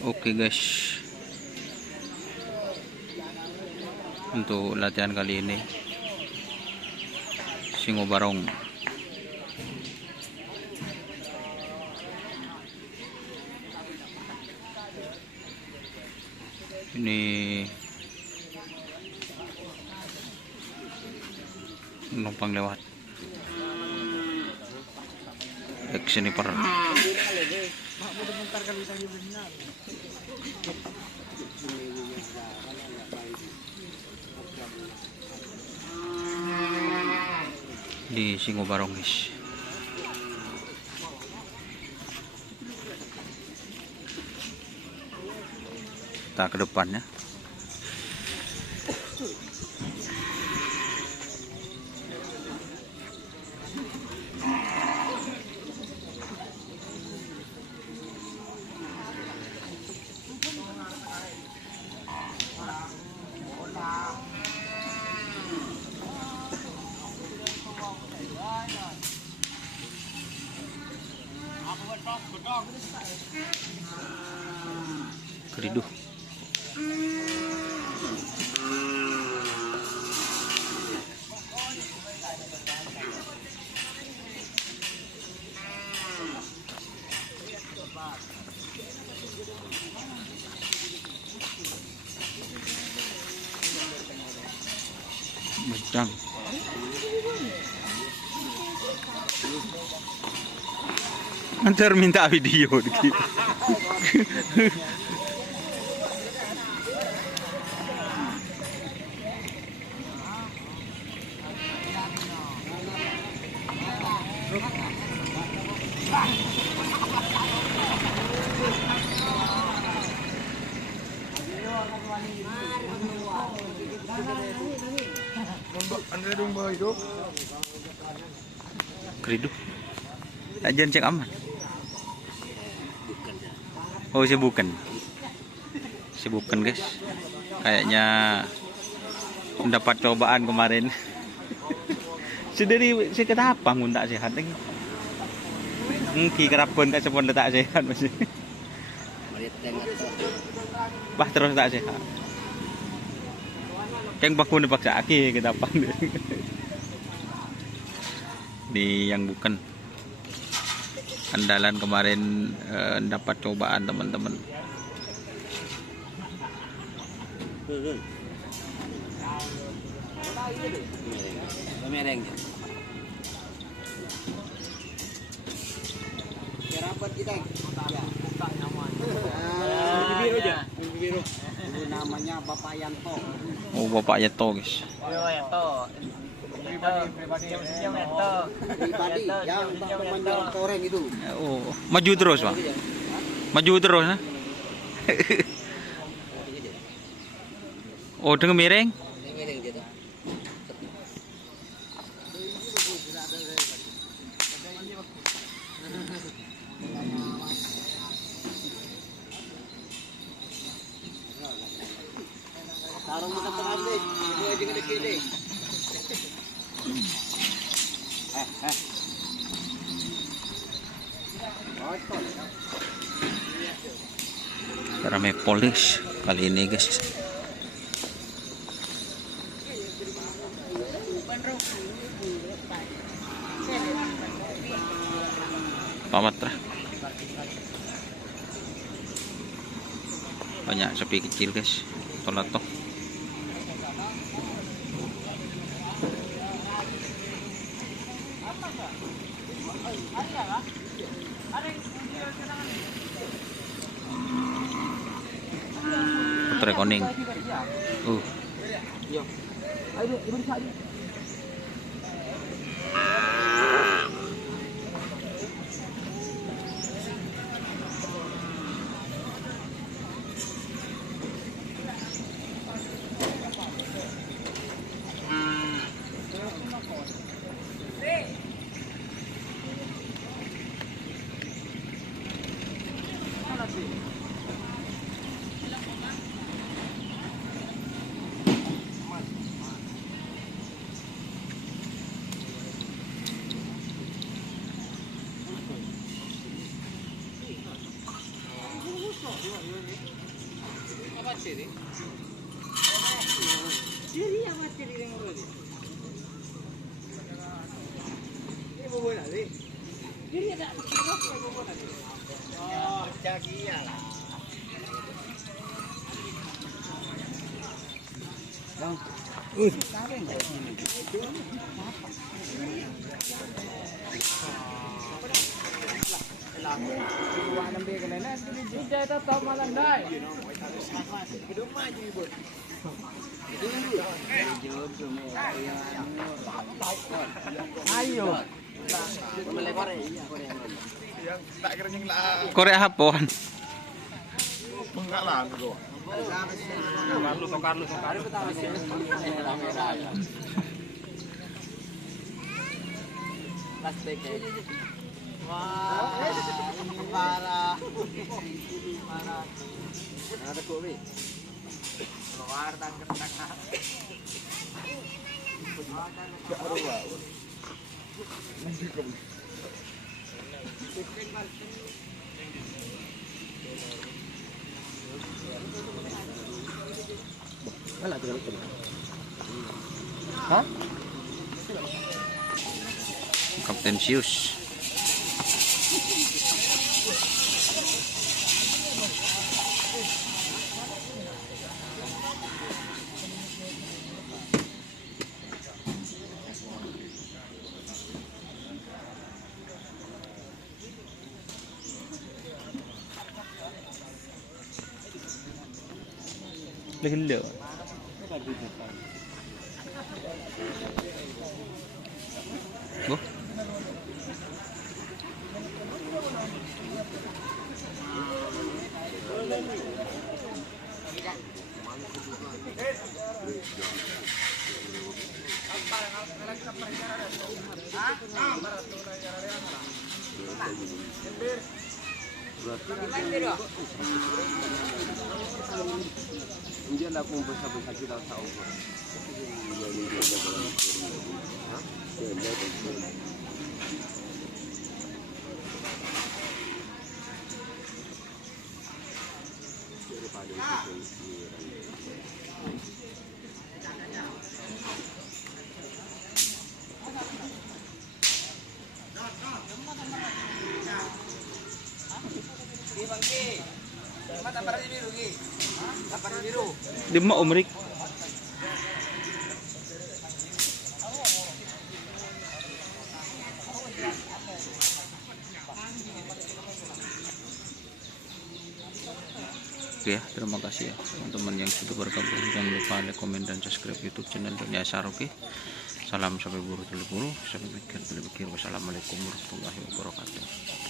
Oke guys, untuk latihan kali ini Singo Barong. Ini numpang lewat sniper. Di Singo Barong guys. Kita ke depannya. Keriduh. Bejang. Antar minta video gitu. Keriduh. Ajan cek aman. Oh, sibukan guys. Kayaknya mendapat cobaan kemarin. Sedari saya kata apa ngun tak sehat lagi. Ngki kerapun tak sepon tak sehat masih. Bah terus tak sehat. Yang baku dipaksa aki kita apa di yang bukan andalan kemarin dapat cobaan teman-teman. Mereng. Kerabat kita. Ya. Biru aja. Biru. Itu namanya Bapak Yanto. Oh, Bapak Yanto guys. Yanto. Pribadi yang teman koreng itu. Oh, maju terus Bang. Maju terus nah. Oh, dengan miring. Tarung kita pengambil, itu aja gede kiri. Ramai polis kali ini guys. Pamatra. Banyak sepi kecil guys. Tolatok. Putra koning. Ayo. Korea hapon. Wah, parah. Ada kopi. Keluar dan ketengah. Hah? Kapten Sius. Lelo. Bu. Dia nak kumpul sampai kita tahu. Di mau umrik. Oke ya, terima kasih ya teman-teman yang sudah bergabung. Jangan lupa like, komen, dan subscribe YouTube channel Dunia Asar. Oke, salam sampai buru telu buru, sampai pikir. Wassalamualaikum warahmatullahi wabarakatuh.